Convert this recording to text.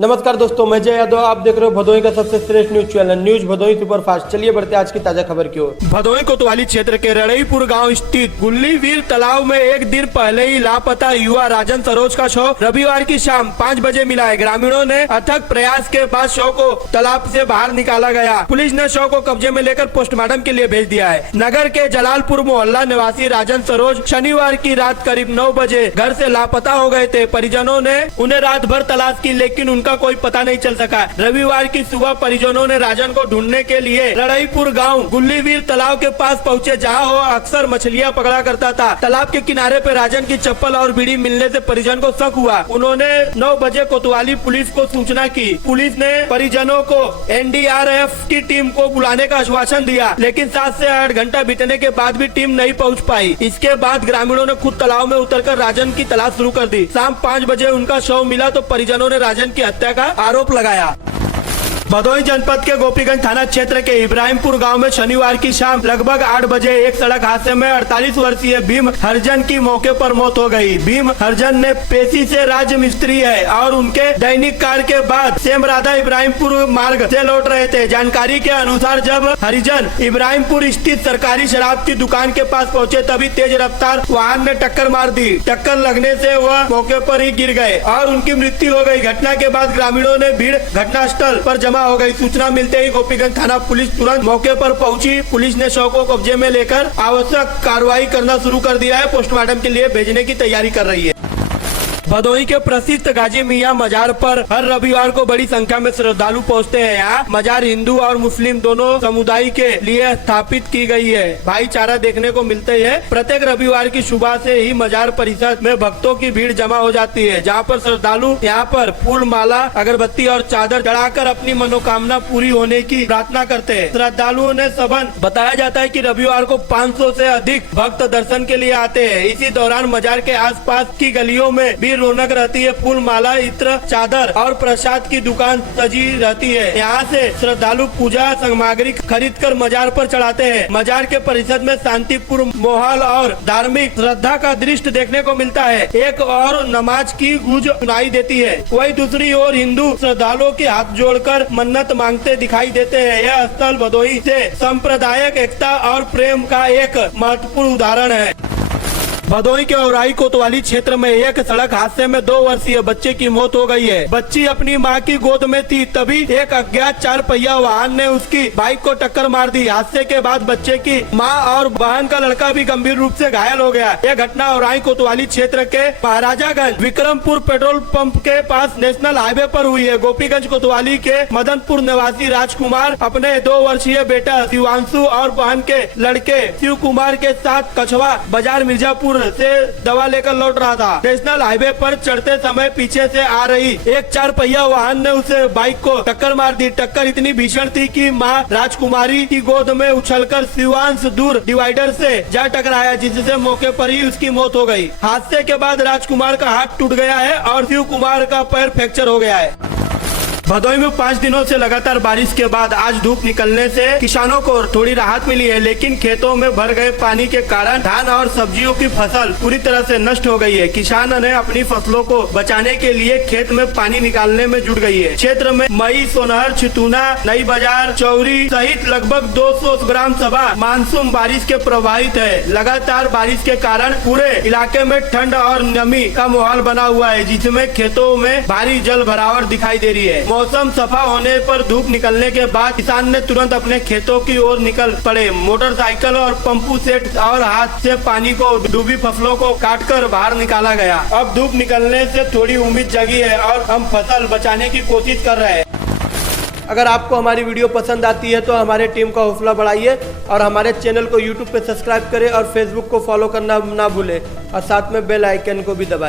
नमस्कार दोस्तों, मैं जय यादव। आप देख रहे हो भदोही का सबसे श्रेष्ठ news channel news Bhadohi superfast. चलिए बढ़ते आज की ताजा खबर की ओर। भदोही कोतवाली क्षेत्र के रड़ईपुर गांव स्थित गुल्लीवीर तालाब में एक दिन पहले ही लापता युवा राजन सरोज का शव रविवार की शाम 5 बजे मिला है। ग्रामीणों ने अथक प्रयास के बाद शव को तालाब से बाहर निकाला गया। पुलिस ने शव को कब्जे में लेकर पोस्टमार्टम के लिए भेज दिया है। नगर के जलालपुर मोहल्ला निवासी राजन सरोज शनिवार की रात करीब 9 बजे घर से लापता हो गए थे। परिजनों ने उन्हें रात भर तलाश की, लेकिन उनका कोई पता नहीं चल सका। रविवार की सुबह परिजनों ने राजन को ढूंढने के लिए रड़ईपुर गांव गुल्लीवीर तालाब के पास पहुंचे, जहां वो अक्सर मछलियां पकड़ा करता था। तालाब के किनारे पर राजन की चप्पल और बीड़ी मिलने से परिजन को शक हुआ। उन्होंने 9 बजे कोतवाली पुलिस को सूचना की। पुलिस ने परिजनों को NDRF की टीम को बुलाने का आश्वासन दिया, लेकिन 7 से 8 घंटा बीतने के बाद भी टीम नहीं पहुंच पाई। इसके बाद ग्रामीणों ने खुद तालाब में उतरकर राजन की तलाश शुरू कर दी। शाम 5 बजे उनका शव मिला तो परिजनों ने राजन की हत्या का आरोप लगाया। भदोही जनपद के गोपीगंज थाना क्षेत्र के इब्राहिमपुर गांव में शनिवार की शाम लगभग 8 बजे एक सड़क हादसे में 48 वर्षीय भीम हरिजन की मौके पर मौत हो गई। भीम हरिजन ने पेशी से राज्य मिस्त्री है और उनके दैनिक कार्य के बाद सेम राधा इब्राहिमपुर मार्ग से लौट रहे थे। जानकारी के अनुसार जब हरिजन इब्राहिमपुर स्थित सरकारी शराब की दुकान के पास पहुंचे, तभी तेज रफ्तार वाहन ने टक्कर मार दी। टक्कर लगने से वह मौके पर ही गिर गए और उनकी मृत्यु हो गई। घटना के बाद ग्रामीणों ने भीड़ घटनास्थल पर जमा हो गई। सूचना मिलते ही गोपीगंज थाना पुलिस तुरंत मौके पर पहुंची। पुलिस ने शव को कब्जे में लेकर आवश्यक कार्रवाई करना शुरू कर दिया है। पोस्टमार्टम के लिए भेजने की तैयारी कर रही है। भदोही के प्रसिद्ध गाजी मियां मजार पर हर रविवार को बड़ी संख्या में श्रद्धालु पहुंचते हैं। यहाँ मजार हिंदू और मुस्लिम दोनों समुदाय के लिए स्थापित की गई है। भाईचारा देखने को मिलते है। प्रत्येक रविवार की सुबह से ही मजार परिसर में भक्तों की भीड़ जमा हो जाती है, जहाँ पर श्रद्धालु यहाँ पर फूल माला, अगरबत्ती और चादर चढ़ाकर अपनी मनोकामना पूरी होने की प्रार्थना करते हैं। श्रद्धालुओं ने सबन बताया जाता है कि रविवार को 500 से अधिक भक्त दर्शन के लिए आते हैं। इसी दौरान मजार के आसपास की गलियों में भी रौनक रहती है। फूल माला, इत्र, चादर और प्रसाद की दुकान सजी रहती है। यहाँ से श्रद्धालु पूजा सामग्री खरीदकर मजार पर चढ़ाते हैं। मजार के परिसर में शांतिपूर्ण माहौल और धार्मिक श्रद्धा का दृश्य देखने को मिलता है। एक और नमाज की गूंज सुनाई देती है, वही दूसरी ओर हिंदू श्रद्धालुओं के हाथ जोड़कर मन्नत मांगते दिखाई देते हैं। यह स्थल भदोही से सांप्रदायिक एकता और प्रेम का एक महत्वपूर्ण उदाहरण है। भदोही के औराई कोतवाली क्षेत्र में एक सड़क हादसे में 2 वर्षीय बच्चे की मौत हो गई है। बच्ची अपनी मां की गोद में थी, तभी एक अज्ञात 4 पहिया वाहन ने उसकी बाइक को टक्कर मार दी। हादसे के बाद बच्चे की मां और बहन का लड़का भी गंभीर रूप से घायल हो गया। यह घटना औराई कोतवाली क्षेत्र के महाराजागंज विक्रमपुर पेट्रोल पंप के पास नेशनल हाईवे पर हुई है। गोपीगंज कोतवाली के मदनपुर निवासी राजकुमार अपने 2 वर्षीय बेटा शिवांशु और बहन के लड़के शिव कुमार के साथ कछवा बाजार मिर्जापुर से दवा लेकर लौट रहा था। नेशनल हाईवे पर चढ़ते समय पीछे से आ रही एक 4 पहिया वाहन ने उसे बाइक को टक्कर मार दी। टक्कर इतनी भीषण थी कि मां राजकुमारी की गोद में उछलकर शिवांश दूर डिवाइडर से जा टकराया, जिससे मौके पर ही उसकी मौत हो गई। हादसे के बाद राजकुमार का हाथ टूट गया है और शिव कुमार का पैर फ्रैक्चर हो गया है। भदोही में 5 दिनों से लगातार बारिश के बाद आज धूप निकलने से किसानों को थोड़ी राहत मिली है, लेकिन खेतों में भर गए पानी के कारण धान और सब्जियों की फसल पूरी तरह से नष्ट हो गई है। किसान ने अपनी फसलों को बचाने के लिए खेत में पानी निकालने में जुट गई है। क्षेत्र में मई, सोनहर, छितुना, नई बाजार, चौरी सहित लगभग 200 ग्राम सभा मानसून बारिश के प्रभावित है। लगातार बारिश के कारण पूरे इलाके में ठंड और नमी का माहौल बना हुआ है, जिसमें खेतों में भारी जल भरावट दिखाई दे रही है। मौसम सफा होने पर धूप निकलने के बाद किसान ने तुरंत अपने खेतों की ओर निकल पड़े। मोटरसाइकिल और पंपू सेट और हाथ से पानी को डूबी फसलों को काटकर बाहर निकाला गया। अब धूप निकलने से थोड़ी उम्मीद जगी है और हम फसल बचाने की कोशिश कर रहे हैं। अगर आपको हमारी वीडियो पसंद आती है तो हमारे टीम का हौसला बढ़ाइए और हमारे चैनल को YouTube पे सब्सक्राइब करें और Facebook को फॉलो करना ना भूलें और साथ में बेल आइकन को भी दबाएं।